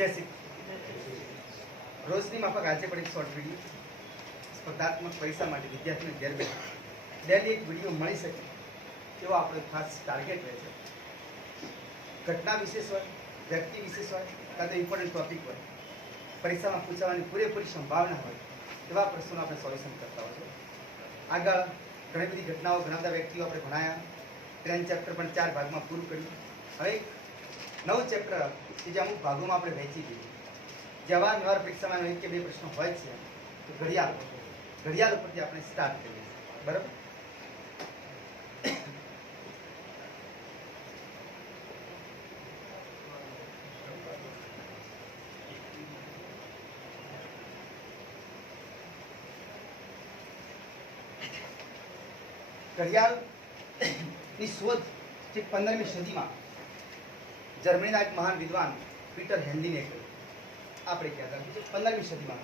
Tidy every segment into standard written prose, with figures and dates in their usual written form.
जैसे रोजनी माफक आज पर एक शॉर्ट वीडियो स्पर्धात्मक परीक्षा માટે વિદ્યાર્થીઓને ઘેર બેઠા ડેલી એક વિડીયો મળી શકે તેવો આપણો ખાસ ટાર્ગેટ રહે છે. ઘટના વિશેષ હોય, વ્યક્તિ વિશેષ હોય, કાં તો ઇમ્પોર્ટન્ટ ટોપિક હોય, પરીક્ષામાં પૂછવાની પૂરેપૂરી સંભાવના હોય તેવા પ્રશ્નોનું આપણે સોલ્યુશન કરતા હોય છે. આગળ ઘણી બધી ઘટનાઓ, ઘણા બધા વ્યક્તિઓ આપણે ભણાયા. 3 ચેપ્ટર પણ 4 ભાગમાં પૂરું કર્યું. હવે નવું ચેપ્ટર કે જે અમુક ભાગોમાં આપણે વહેંચી દીધું. જે અવારનવાર પરીક્ષામાં 1 કે 2 પ્રશ્નો હોય છે તો ઘડિયાળ ઉપરથી આપણે સ્ટાર્ટ કરીએ. બરાબર? ઘડિયાળની શોધ જે 15મી સદીમાં જર્મનીના એક મહાન વિદ્વાન પીટર હેન્ડીને કરી. આપણે કહેતા છે 15મી સદીમાં.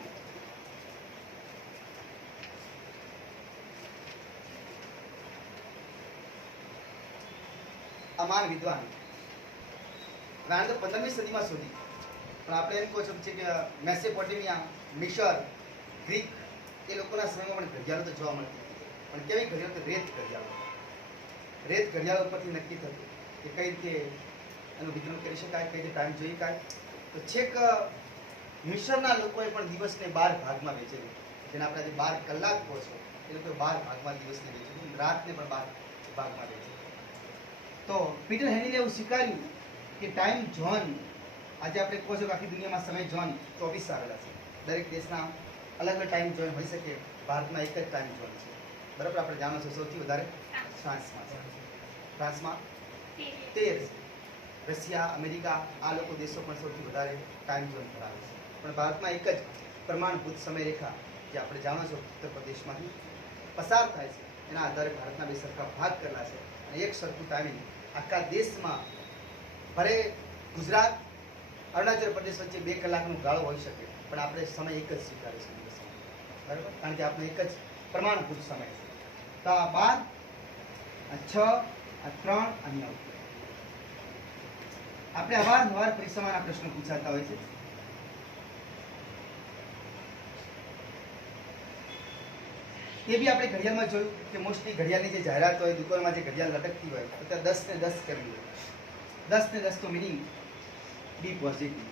આ મહાન વિદ્વાન 15મી સદીમાં શોધી. પણ આપણે એમ કહો છો કે મેસોપોટેમિયા, મિશર, ગ્રીક એ લોકોના સમયમાં પણ ઘડિયાળો તો જોવા મળતી. પણ કેવી ઘડિયાળો? તો રેત ઘડિયાળો ઉપરથી નક્કી થતું કે કઈ રીતે એનું વિતરણ કરી શકાય, કઈ રીતે ટાઈમ જોઈ શકાય. તો છેક મિશરના લોકોએ પણ દિવસને 12 ભાગમાં વહેંચેલું. જેને આપણે આજે 12 કલાક કહો છો, એ લોકોએ 12 ભાગમાં દિવસને વહેંચેલું, રાતને પણ 12 ભાગમાં વહેંચેલું. તો પીટર હેન્ડીને એવું સ્વીકાર્યું કે ટાઈમ ઝોન, આજે આપણે કહો છો કે આખી દુનિયામાં સમય ઝોન 24 આવેલા છે. દરેક દેશના અલગ અલગ ટાઈમ ઝોન હોઈ શકે. ભારતમાં એક જ ટાઈમ ઝોન છે. બરાબર? આપણે જાણો છો સૌથી વધારે ફ્રાન્સમાં છે. ફ્રાન્સમાં 13 છે. રશિયા, અમેરિકા આ લોકો દેશો પણ સૌથી વધારે ટાઈમ ઝોન ધરાવે છે. પણ ભારતમાં એક જ પ્રમાણભૂત સમયરેખા જે આપણે જાણો છો ઉત્તર પ્રદેશમાંથી પસાર થાય છે. એના આધારે ભારતના 2 સરખા ભાગ કરેલા છે. અને એક સરખું ટાઈમિંગ આખા દેશમાં ભલે ગુજરાત, અરુણાચલ પ્રદેશ વચ્ચે 2 કલાકનો ગાળો હોઈ શકે, પણ આપણે સમય એક જ સ્વીકારે છે. બરાબર? કારણ કે આપણે એક જ પ્રમાણભૂત સમય છે. તો આ 12, આ 6, આ 3 અને 9 આપણે અવારનવાર પરીક્ષામાં આ પ્રશ્નો પૂછાતા હોય છે. એ બી આપણે ઘડિયાળમાં જોયું કે મોસ્ટલી ઘડિયાળની જે જાહેરાત હોય, દુકાનમાં જે ઘડિયાળ લટકતી હોય તો ત્યાં 10 ને 10 કરવી હોય. 10 ને 10 તો meaning B positive.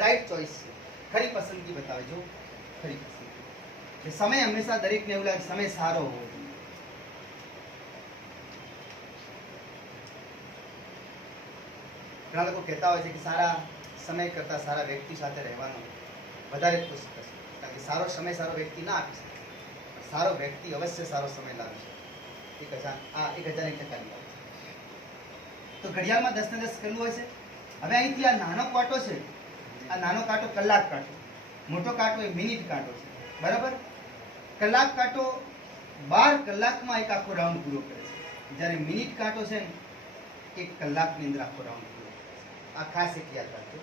Right choice છે. ખરી પસંદગી બતાવે. જો ખરી પસંદગી કે સમય હંમેશા દરેકને એવું લાગે સમય સારો હોવો જોઈએ. ઘણા લોકો કહેતા હોય છે કે સારા સમય કરતાં સારા વ્યક્તિ સાથે રહેવાનો વધારે ખુશ થશે. કારણ કે સારો સમય સારો વ્યક્તિ ના આપી શકે, સારો વ્યક્તિ અવશ્ય સારો સમય લાવી શકે. 1001% તો ઘડિયાળમાં 10 ને 10 કરવું હોય છે. હવે અહીંથી આ નાનો કાંટો છે, આ નાનો કાંટો કલાક કાંટો, મોટો કાંટો એ મિનિટ કાંટો છે. બરાબર? કલાક કાંટો 12 કલાકમાં એક આખો રાઉન્ડ પૂરો કરે છે, જ્યારે મિનિટ કાંટો છે ને 1 કલાકની અંદર આખો રાઉન્ડ પૂરો કરે છે. આ ખાસ એક યાદ રાખજો.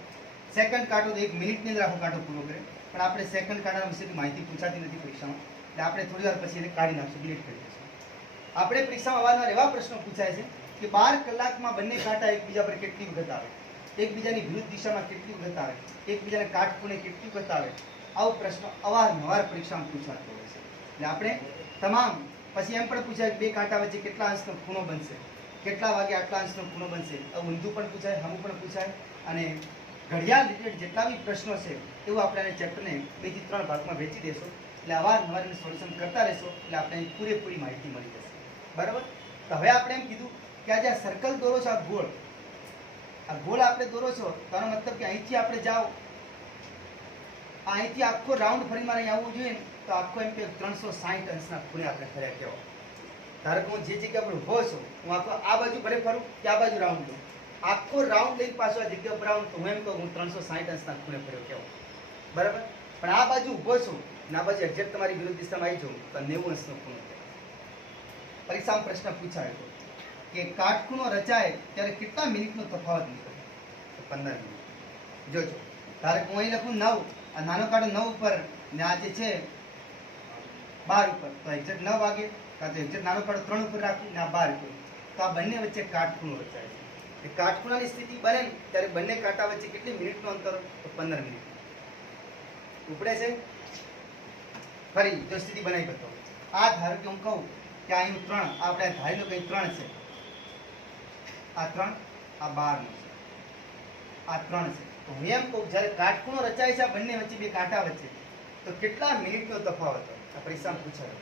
સેકન્ડ કાંટો તો 1 મિનિટની અંદર આખો કાંટો પૂરો કરે. પણ આપણે સેકન્ડ કાંટાના વિશેની માહિતી પૂછાતી નથી પરીક્ષામાં, એટલે આપણે થોડી વાર પછી એને કાઢી નાખશું, ડિલીટ કરી દઈશું. આપણે પરીક્ષામાં અવારનવાર એવા પ્રશ્નો પૂછાય છે કે 12 કલાકમાં બંને કાંટા એકબીજા પર કેટલી વખત આવે, એકબીજાની વિરુદ્ધ દિશામાં કેટલી વખત આવે, એકબીજાને કાટખૂણે કેટલી વખત આવે. આવો પ્રશ્ન અવારનવાર પરીક્ષામાં પૂછાતો હોય છે. એટલે આપણે તમામ પછી એમ પણ પૂછાય કે 2 કાંટા વચ્ચે કેટલા અંશનો ખૂણો બનશે, કેટલા વાગે આટલા અંશનો ખૂણો બનશે. ઊંધું પણ પૂછાય, હમું પણ પૂછાય. અને ઘડિયાળ રિલેટેડ જેટલા બી પ્રશ્નો છે એવું આપણે આ ચેપ્ટરને 2 થી 3 ભાગમાં વહેંચી દેશું. એટલે અવારનવાર એને સોલ્યુશન કરતા રહેશો એટલે આપણે પૂરેપૂરી માહિતી મળી જશે. બરાબર? તો હવે આપણે એમ કીધું કે આ જે સર્કલ દોરો છો, આ ગોળ આપણે દોરો છો, તો આનો મતલબ કે અહીંથી આપણે જાઓ, અહીંથી આખો રાઉન્ડ ફરીને અહીં આવવું જોઈએ ને, તો આખો એમ કે 360 અંશના ખૂણે આપણે ફર્યા કહેવાય. ધારો કે હું જે જગ્યા પર ઊભો છું, હું આખો આ બાજુ ભલે ફરું કે આ બાજુ રાઉન્ડ લઉં, આખો રાઉન્ડ લઈને પાછો આ જગ્યા પર આવું તો હું એમ કહું હું 360 અંશના ખૂણે ફર્યો કહેવાય. બરાબર? પણ આ બાજુ ઊભો છું ને આ બાજુ એક્ઝેક્ટ તમારી વિરુદ્ધ દિશામાં આવી જાઉં તો 90 અંશનો ખૂણો કહેવાય. પરીક્ષામાં પ્રશ્ન પૂછાયો કે કાટખૂણો રચાય ત્યારે કેટલા મિનિટનો તફાવત નીકળે? 15 મિનિટ. જોજો, ધારો કે હું અહીં લખું 9, આ નાનો કાંટો 9 ઉપર ને આ જે છે 12 ઉપર, તો એક્ઝેક્ટ 9 વાગે, કાં તો એક્ઝેક્ટ નાનો કાંટો 3 ઉપર રાખું ને આ 12 ઉપર, તો આ બંને વચ્ચે કાટખૂણો રચાય છે. કાટખૂણાની સ્થિતિ બને ને ત્યારે બંને કાંટા વચ્ચે કેટલી મિનિટનું અંતર? તો 15 મિનિટ ઉપડે છે. ફરી જો સ્થિતિ બનાવી બતાવો. આ ધારો કે હું કહું કે અહીંનું 3, આપણે ધારી લો કે 3 છે, આ 3, આ 12 છે, આ 3 છે. તો હું એમ કહું જ્યારે કાટખૂણો રચાય છે આ બંને વચ્ચે, બે કાંટા વચ્ચે, તો કેટલા મિનિટનો તફાવત હોય? આ પરીક્ષામાં પૂછાય.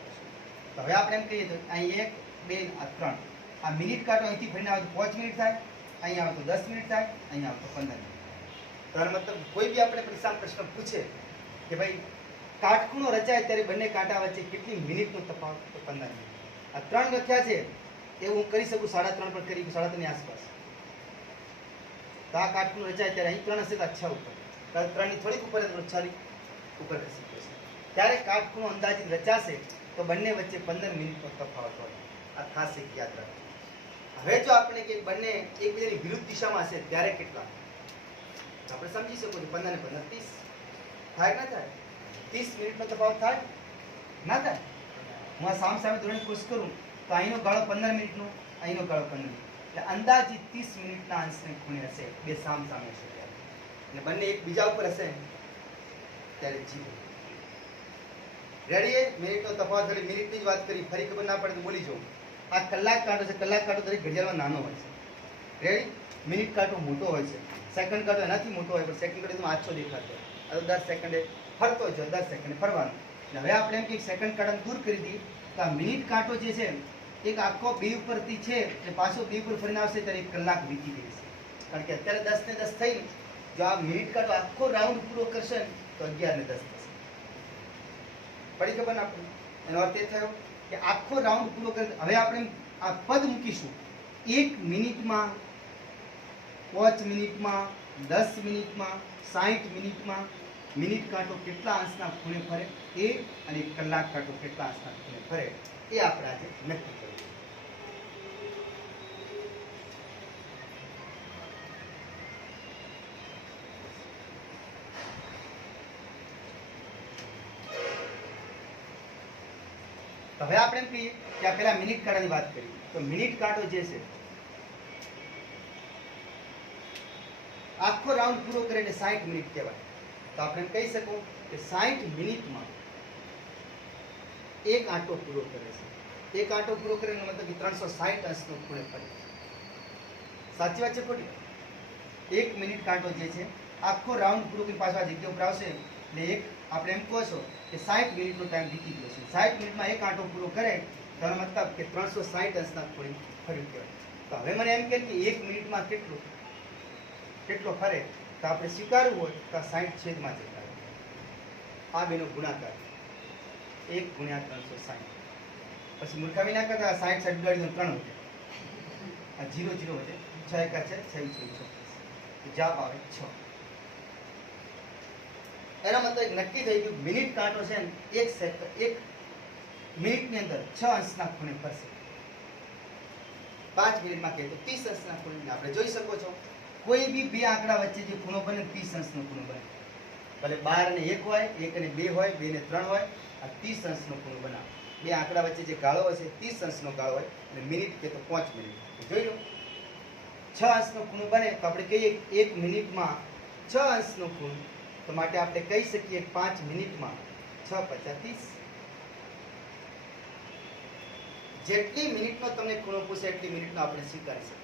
તો હવે આપણે એમ કહીએ તો અહીં 1, 2, આ 3, આ મિનિટ કાંટો અહીંથી ફરીને આવે તો 5 મિનિટ થાય, અહીં આવે તો 10 મિનિટ થાય, અહીં આવે તો 15 મિનિટ. તો મતલબ કોઈ બી આપણે પરીક્ષામાં પ્રશ્ન પૂછે કે ભાઈ કાટખૂણો રચાય ત્યારે બંને કાંટા વચ્ચે કેટલી મિનિટનો તફાવત? તો 15 મિનિટ. આ 3 લખ્યા છે એવું હું કરી શકું 3.5 પર કરી 3.5 ની આસપાસ. તો આ કાટખૂણો રચાય ત્યારે અહીં 3 હશે તો 6 ઉપર, તો 3 ની થોડીક ઉપર તો 6 ની ઉપર ખસી જશે. ત્યારે કાટખૂણો અંદાજિત રચાશે તો બંને વચ્ચે 15 મિનિટનો તફાવત હોય. આ ખાસ એક યાદ રાખજો. હવે જો આપણે કે બંને એકબીજાની વિરુદ્ધ દિશામાં હશે ત્યારે કેટલા? આપણે સમજી શકો છો 15 ને 15 30 થાય ના થાય? 30 મિનિટનો તફાવત થાય ના થાય? હું આ સામે દોરવાની કોશિશ કરું તો અહીંનો ગાળો 15 મિનિટનો, અહીંનો ગાળો 15 મિનિટ, એટલે અંદાજિત 30 મિનિટના અંશને ખૂણે હશે. બે સામે હશે એટલે બંને એકબીજા ઉપર હશે ત્યારે જીવો. રેડી? મિનિટનો તફાવત કરી, મિનિટની જ વાત કરી, ફરી ખબર ના પડે તો બોલી જાઉં. આ કલાક કાંટો છે, કલાક કાંટો દરેક ઘડિયાળમાં નાનો હોય છે. રેડી? મિનિટ કાંટો મોટો હોય છે, સેકન્ડ કાંટો એનાથી મોટો હોય, પણ સેકન્ડ કાંટો આછો દેખાતો હોય. આ તો 10 સેકન્ડે ફરતો હોય છે, 10 સેકન્ડે ફરવાનું. હવે આપણે એમ કે સેકન્ડ કાંટાને દૂર કરી દઈએ તો આ મિનિટ કાંટો જે છે એક આખો બે ઉપરથી છે એટલે પાછો બે ઉપર ફરીને આવશે ત્યારે 1 કલાક વીતી ગઈ છે. કારણ કે અત્યારે 10 ને 10 થઈ, જો આ મિનિટ કાંટો આખો રાઉન્ડ પૂરો કરશે ને તો 11 ને 10 થશે. પડી ખબર ના આપણને? એનો અર્થ એ થયો કે આખો રાઉન્ડ પૂરો કરે. હવે આપણે આ પદ મૂકીશું 1 મિનિટમાં, 5 મિનિટમાં, 10 મિનિટમાં, 60 મિનિટમાં મિનિટ કાંટો કેટલા અંશના ખૂણે ફરે એ, અને 1 કલાક કાંટો કેટલા અંશના ખૂણે ફરે એ આપણે આજે નક્કી કરીએ. તો હવે આપણે એમ કહીએ કે આ પેલા મિનિટ કાંટાની વાત કરીએ તો મિનિટ કાંટો જે છે આખો રાઉન્ડ પૂરો કરે એટલે 60 મિનિટ કહેવાય. તો આપણે એમ કહી શકો કે 60 મિનિટમાં એક આંટો પૂરો કરે છે. એક આંટો પૂરો કરે એનો મતલબ કે 360 અંશનો ખૂણે ફરે. સાચી વાત છે ખોટી? 1 મિનિટ કાંટો જે છે આખો રાઉન્ડ પૂરો કરી પાછો આ જગ્યા ઉપર આવશે એટલે એક આપણે એમ કહો છો કે 60 મિનિટનો ટાઈમ વીતી ગયો છે. 60 મિનિટમાં એક આંટો પૂરો કરે તેનો મતલબ કે 360 અંશના ખૂણે ફર્યું કહેવાય. તો હવે મને એમ કહે કે 1 મિનિટમાં કેટલો ફરે, તો આપણે સ્વીકારવું હોય તો 60 છેદમાં જતા આ બેનો ગુણાકાર 1 ગુણ્યા 360. પછી મૂર્ખામી ના કરતા 60 અડગાડી 3 વધે, આ 0 0 વધે, 6 એકા છે 6 6 જવાબ આવે 6. એનો મતલબ નક્કી થઈ ગયું મિનિટ કાંટો છે ને 1 મિનિટની અંદર 6 અંશના ખૂણે ફરશે. 5 મિનિટમાં કહે તો 30 અંશના ખૂણે. આપણે જોઈ શકો છો કોઈ બી બે આંકડા વચ્ચે જે ખૂણો બને 30 અંશનો ખૂણો બને. ભલે 12 અને 1 હોય, 1 અને 2 હોય, 2 ને 3 હોય, આ 30 અંશનો ખૂણો બનાવે. બે આંકડા વચ્ચે જે ગાળો હોય છે 30 અંશનો ગાળો હોય અને મિનિટ કે તો 5 મિનિટ. જોઈ લો 6 અંશનો ખૂણો બને તો આપણે કહીએ 1 મિનિટમાં 6 અંશનો ખૂણો, તો માટે આપણે કહી શકીએ 5 મિનિટમાં 6 × 30. જેટલી મિનિટનો તમને ખૂણો પૂછે એટલી મિનિટનો આપણે સ્વીકારી શકીએ.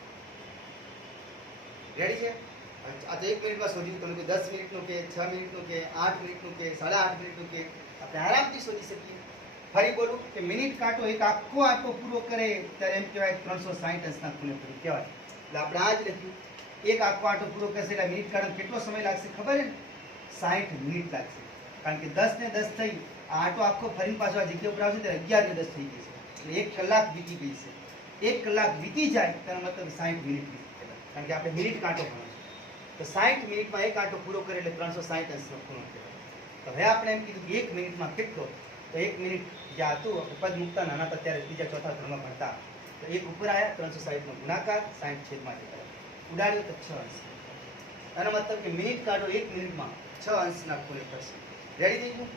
રેડી છે? આ તો 1 મિનિટમાં શોધ્યું, તમે કોઈ 10 મિનિટનું કે 6 મિનિટનું કે 8 મિનિટનું કે 8.5 મિનિટનું કે આપણે આરામથી શોધી શકીએ. ફરી બોલું કે મિનિટ કાંટો એક આખો આંટો પૂરો કરે ત્યારે એમ કહેવાય 360 અંશના ખૂણે ફર્યું કહેવાય. એટલે આપણે આ જ લખ્યું એક આખો આંટો પૂરો કરશે એટલે મિનિટ કાંટો કેટલો સમય લાગશે ખબર છે? 60 મિનિટ લાગશે. કારણ કે 10 ને 10 થઈ, આ આંટો આખો ફરીને પાછો આ જગ્યા ઉપર આવશે ત્યારે 11 ને 10 થઈ ગઈ છે. એટલે 1 કલાક વીતી ગઈ છે. 1 કલાક વીતી જાય તેનો મતલબ 60 મિનિટ વીતી. કારણ કે આપણે મિનિટ કાંટો ભણો તો 60 મિનિટમાં એક આંટો પૂરો કરે એટલે 360 અંશનો ખૂણો કહેવાય. તો હવે આપણે એમ કીધું કે 1 મિનિટમાં કેટલો, તો 1 મિનિટ જ્યાં હતું આપણે પદ મૂકતા નાના હતા ત્યારે ત્રીજા ચોથા ધોરણમાં ભણતા, તો 1 ઉપર આવ્યા 360નો ગુણાકાર 60 છેદમાં જતા ઉડાડ્યો તો 6 અંશ. એનો મતલબ કે મિનિટ કાંટો 1 મિનિટમાં 6 અંશના ખૂણે ફરશે. રેડી થઈ ગયું?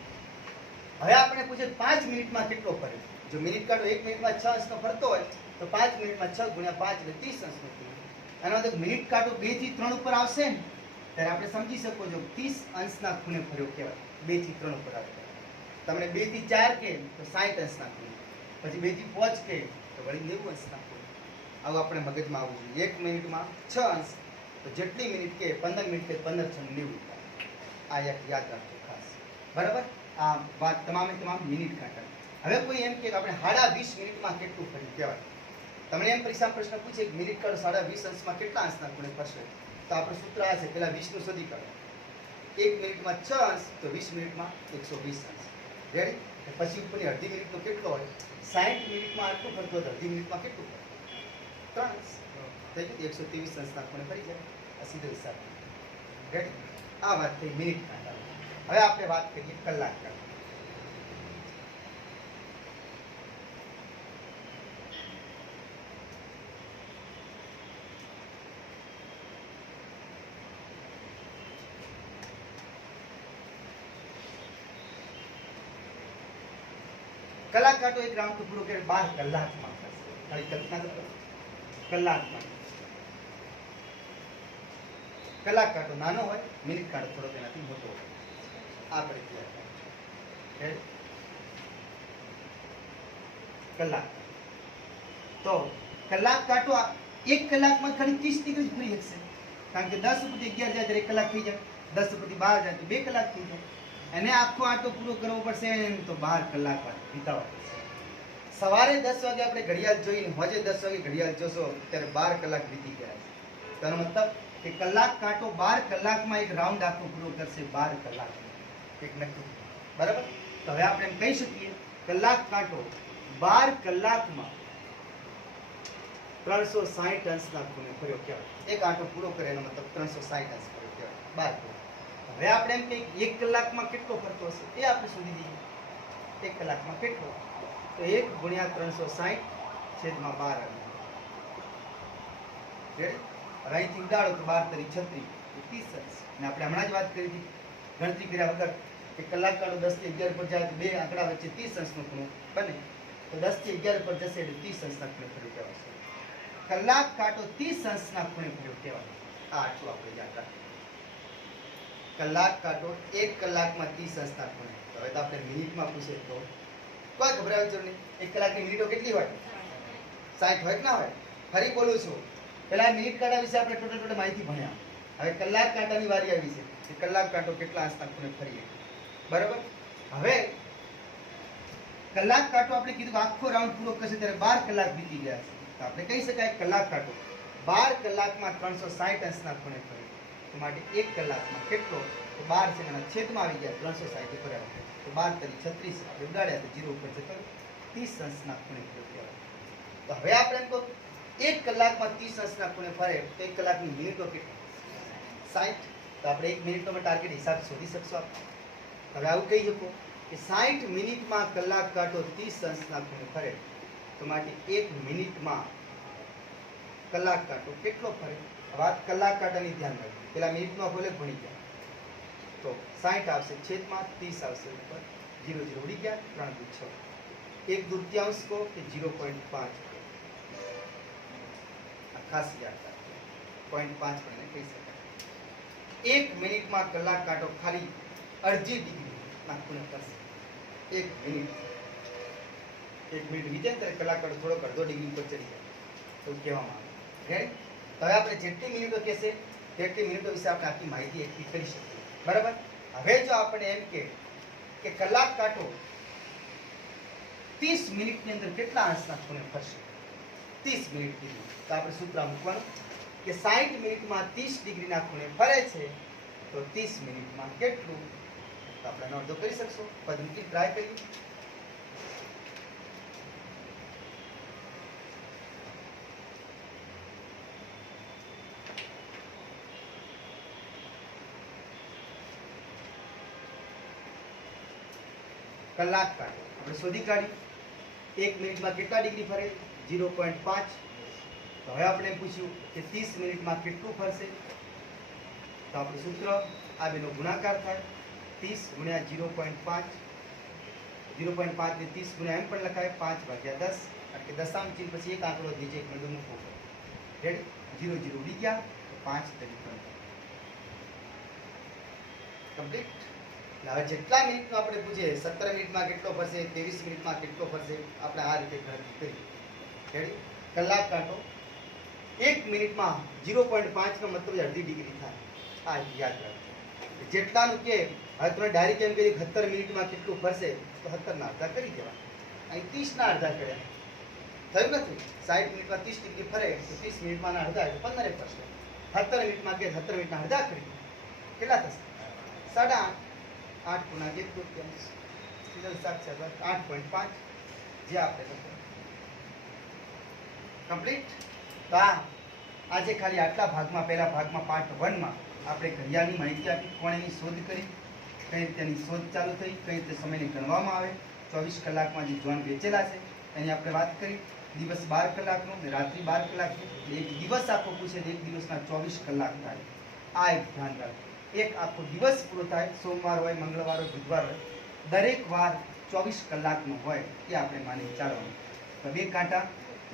હવે આપણે પૂછે 5 મિનિટમાં કેટલો ફરે. જો મિનિટ કાંટો 1 મિનિટમાં 6 અંશનો ફરતો હોય તો 5 મિનિટમાં 6 ગુણ્યા 5 એટલે 30 અંશનો ખૂણો. આનો મતલબ મિનિટ કાંટો 2 થી 3 ઉપર આવશે ને ત્યારે આપણે સમજી શકો છો 30 અંશના ખૂણે ફર્યો કહેવાય. 2 થી 3 ઉપર આવે. તમને 2 થી 4 કે તો 60 અંશના ખૂણે, પછી 2 થી 5 કે તો વળી 90 અંશના ખૂણે. આવું આપણે મગજમાં આવવું જોઈએ. 1 મિનિટમાં 6 અંશ તો જેટલી મિનિટ કે 15 મિનિટ કે 15 6 90. આ એક યાદ રાખજો ખાસ. બરાબર? આ વાત તમામે તમામ મિનિટ કાંટા. હવે કોઈ એમ કે આપણે 20 મિનિટમાં કેટલું ફર્યું કહેવાય. તમને એમ પરીક્ષામાં પ્રશ્ન પૂછે કે મિનિટ કાંટો 20 અંશમાં કેટલા અંશના ખૂણે ફરશે, તો આપણું સૂત્ર આ છે, પહેલા 20 નું શોધી કાઢો. 1 મિનિટમાં 6 અંશ તો 20 મિનિટમાં 120 અંશ. રેડી? પછી ઉપરની અડધી મિનિટનો કેટલો હોય? 60 મિનિટમાં આટલું ફરતો હોય તો અડધી મિનિટમાં કેટલું ફરે? 3 અંશ. થઈ ગયું 123 અંશના ખૂણે ફરી જાય. આ સીધો હિસાબ. રેડી? આ વાત થઈ મિનિટ કાંટા. હવે આપણે વાત કરીએ કલાક કાંટા. કલાક કાંટો એક રાઉન્ડ તો પૂરો કરે 12 કલાકમાં થશે. ખાલી કલ્પના કરો. કલાકમાં. કલાક કાંટો નાનો હોય, મિનિટ કાંટો થોડો તેનાથી મોટો હોય. આ પરિસ્થિતિ. કલાક. તો કલાક કાંટો 1 કલાકમાં ખાલી 30 ડિગ્રી જ ફરી શકશે. કારણ કે 10 ઉપરથી 11 જાય ત્યારે 1 કલાક થઈ જાય. 10 ઉપરથી 12 જાય તો 2 કલાક થઈ જાય. અને આખો આટો પૂરો કરવો પડશે તો 12 કલાક વિતાવવા પડશે. સવારે 10 વાગે આપણે ઘડિયાળ જોઈને હોજે 10 વાગે ઘડિયાળ જોશો ત્યારે 12 કલાક વીતી ગયા છે. તેનો મતલબ કે કલાક કાંટો 12 કલાકમાં એક રાઉન્ડ આખો પૂરો કરશે. 12 કલાક એક નક્કી. બરાબર? તો હવે આપણે એમ કહી શકીએ કલાક કાંટો 12 કલાકમાં 360 અંશના ખૂણે ફર્યો કહેવાય. એક આંટો પૂરો કરે એનો મતલબ 360 અંશ ફર્યો કહેવાય. 12 કલાક. હવે આપણે એમ કહીએ 1 કલાકમાં કેટલો ફરતો હશે એ આપણે શોધી દઈએ. 1 કલાકમાં કેટલો? તો 1 ગુણ્યા 360 છેદમાં 12 આવે. રેડી? હવે અહીંથી ઉડાડો તો 12 તરી 36 30 અંશ. અને આપણે હમણાં જ વાત કરી હતી ગણતરી કર્યા વગર કે કલાક કાંટો 10 થી 11 પર જાય તો બે આંકડા વચ્ચે 30 અંશનો ખૂણો બને. તો 10 થી 11 પર જશે એટલે 30 અંશના ખૂણે ફર્યો કહેવાશે. કલાક કાંટો 30 અંશના ખૂણે ફર્યો કહેવાય. આ આટલું આપણે યાદ રાખીએ. કલાક કાંટો 1 કલાકમાં 30 અંશના ખૂણે. હવે તો આપણે મિનિટમાં પૂછે તો કોઈ ગભરાવાની જરૂર નહીં. 1 કલાકની મિનિટો કેટલી હોય? 60 હોય કે ના હોય? ફરી બોલું છું, પહેલા મિનિટ કાંટા વિશે આપણે ટોટલ માહિતી ભણ્યા. હવે કલાક કાંટાની વારી આવી છે કે કલાક કાંટો કેટલા અંશના ખૂણે ફરીએ. બરાબર? હવે કલાક કાંટો આપણે કીધું આખો રાઉન્ડ પૂરો કરશે ત્યારે 12 કલાક વીતી ગયા છે. તો આપણે કહી શકાય કલાક કાંટો 12 કલાકમાં 360 અંશના ખૂણે ફરે. તો માટે 1 કલાકમાં કેટલો? તો 12 છે એના છેદમાં આવી ગયા 360 ઉપર આવે તો 12 તરી 36 આપણે ઉડાડ્યા તો 0 ઉપર જતો 30 અંશના ખૂણે ફર્યો કહેવાય. તો હવે આપણે એમ કહો 1 કલાકમાં 30 અંશના ખૂણે ફરે તો 1 કલાકની મિનિટો કેટલી? 60. તો આપણે 1 મિનિટનો ટાર્ગેટ હિસાબ શોધી શકશો આપણે. હવે આવું કહી શકો કે 60 મિનિટમાં કલાક કાંટો 30 અંશના ખૂણે ફરે તો માટે 1 મિનિટમાં કલાક કાંટો કેટલો ફરે? વાત કલાક કાંટાની ધ્યાન રાખજો. પેલા મિનિટમાં બોલે ભણી ગયા તો 60 આવશે છેદમાં 30 આવશે ઉપર 0 0 ઉડી ગયા 3 દૂ 6 1 દૂત્યાંશ કો કે 0.5 ખાસ યાદ રાખજો. 0.5 પણ એને કહી શકાય. 1 મિનિટમાં કલાક કાંટો ખાલી અડધી ડિગ્રી ના ખૂણે કરશે. 1 મિનિટ વીતે ત્યારે કલાક કાંટો થોડોક અડધો ડિગ્રી ઉપર ચડી જાય એવું કહેવામાં આવે. રાઈટ? હવે આપણે જેટલી મિનિટો કહેશે તેટલી મિનિટો વિશે આપણે આખી માહિતી એકઠી કરી શકીએ. બરાબર? હવે જો આપણે એમ કે કલાક કાંટો 30 મિનિટની અંદર કેટલા અંશના ખૂણે ફરશે? 30 મિનિટ કીધું તો આપણે સૂત્ર મૂકવાનું કે 60 મિનિટમાં 30 ડિગ્રીના ખૂણે ફરે છે તો 30 મિનિટમાં કેટલું? તો આપણે નોંધો કરી શકશો. પદ્ધતિ ટ્રાય કરીએ. કલાક કાંટો આપણે શોધી કાઢ્યું. 1 મિનિટમાં કેટલા ડિગ્રી ફરે? 0.5. તો હવે આપણે પૂછ્યું કે 30 મિનિટમાં કેટલું ફરશે? તો આપણું સૂત્ર આ બેનો ગુણાકાર થાય 30 ગુણ્યા 0.5 0.5 ને 30 ગુણ્યા એમ પણ લખાય 5/10, કારણ કે દશાંશ ચિહ્ન પછી એક આંકડો નીચે એક બિંદુ મૂકવો પડે. રેડી? 0 0 ઉડી ગયા તો 5 તરીકે કમ્પ્લીટ. હવે જેટલા મિનિટનો આપણે પૂછીએ 17 મિનિટમાં કેટલો ફરશે, 23 મિનિટમાં કેટલો ફરશે, આપણે આ રીતે ગણતરી કરી. રેડી? કલાક કાંટો 1 મિનિટમાં 0.5 નો મતલબ અડધી ડિગ્રી થાય. આ યાદ રાખજો. જેટલાનું કે હવે તમે ડાયરેક્ટ એમ કહી 17 મિનિટમાં કેટલું ફરશે તો 17 ના અડધા કરી દેવા. અહીં 30 ના અડધા કર્યા. થયું નથી? 60 મિનિટમાં 30 ડિગ્રી ફરે તો 30 મિનિટમાં અડધા એટલે 15 ફરશે. 17 મિનિટમાં કે 17 મિનિટના અડધા કરી કેટલા થશે? 8.5. 8 ગુણ્યા 1 સીધા સાક્ષાત 8.5 જે આપણે કમ્પ્લીટ. તો આજે ખાલી આટલા ભાગમાં, પહેલા ભાગમાં પાર્ટ 1 માં આપણે ઘડિયાળની માહિતી આપી, કોણ એની શોધ કરી, કઈ રીતે એની શોધ ચાલુ થઈ, કઈ રીતે સમયને ગણવામાં આવે, 24 કલાકમાં જે ઝોન વેચેલા છે એની આપણે વાત કરી. દિવસ 12 કલાકનો ને રાત્રિ 12 કલાકનો. એક દિવસ આખો પૂછે તો એક દિવસના 24 કલાક થાય. આ એક ધ્યાન રાખો. એક આખો દિવસ પૂરો થાય, સોમવાર હોય, મંગળવાર હોય, બુધવાર હોય, દરેક વાર 24 કલાકનો હોય એ આપણે માની ચાલવાનું. તો બે કાંટા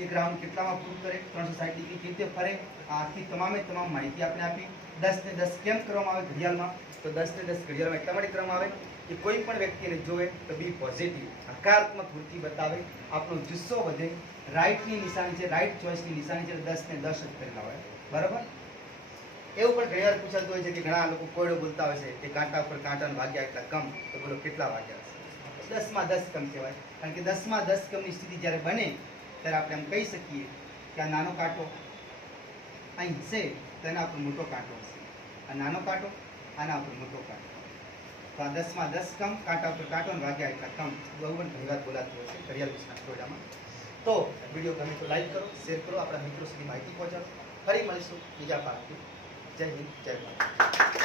એક રાઉન્ડ કેટલામાં પૂરું કરે, 360 ડિગ્રી કેવી રીતે ફરે, આખી તમામે તમામ માહિતી આપણે આપી. 10 ને 10 કેમ કરવામાં આવે ઘડિયાળમાં, તો 10 ને 10 ઘડિયાળમાં એટલા માટે કરવામાં આવે કે કોઈ પણ વ્યક્તિને જોવે તો બી પોઝિટિવ, હકારાત્મક વૃત્તિ બતાવે, આપણો જુસ્સો વધે. રાઈટની નિશાની છે, રાઈટ ચોઈસની નિશાની છે, 10 ને 10 જ કરેલા હોય. બરાબર? એવું પણ ઘણી વાર પૂછાતું હોય છે કે ઘણા લોકો કોયડો બોલતા હોય છે કે કાંટા ઉપર કાંટાના ભાગ્યા એટલા કમ, તો બોલો કેટલા વાગ્યા હશે? 10 માં 10 કમ કહેવાય. કારણ કે 10 માં 10 કમની સ્થિતિ જ્યારે બને ત્યારે આપણે એમ કહી શકીએ કે આ નાનો કાંટો અહીં હશે તો એના ઉપર મોટો કાંટો હશે, આ નાનો કાંટો આના ઉપર મોટો કાંટો. તો આ 10 માં 10 કમ, કાંટા ઉપર કાંટો અને વાગ્યા એટલા કમ, એવું પણ ઘણી વાર બોલાતું હોય છે ઘડિયાળ વિશેના કોયડામાં. તો વિડીયો ગમે તો લાઈક કરો, શેર કરો, આપણા મિત્રો સુધી માહિતી પહોંચાડો. ફરી મળીશું બીજા પાઠથી. જય હિન્દ, જય ભારત.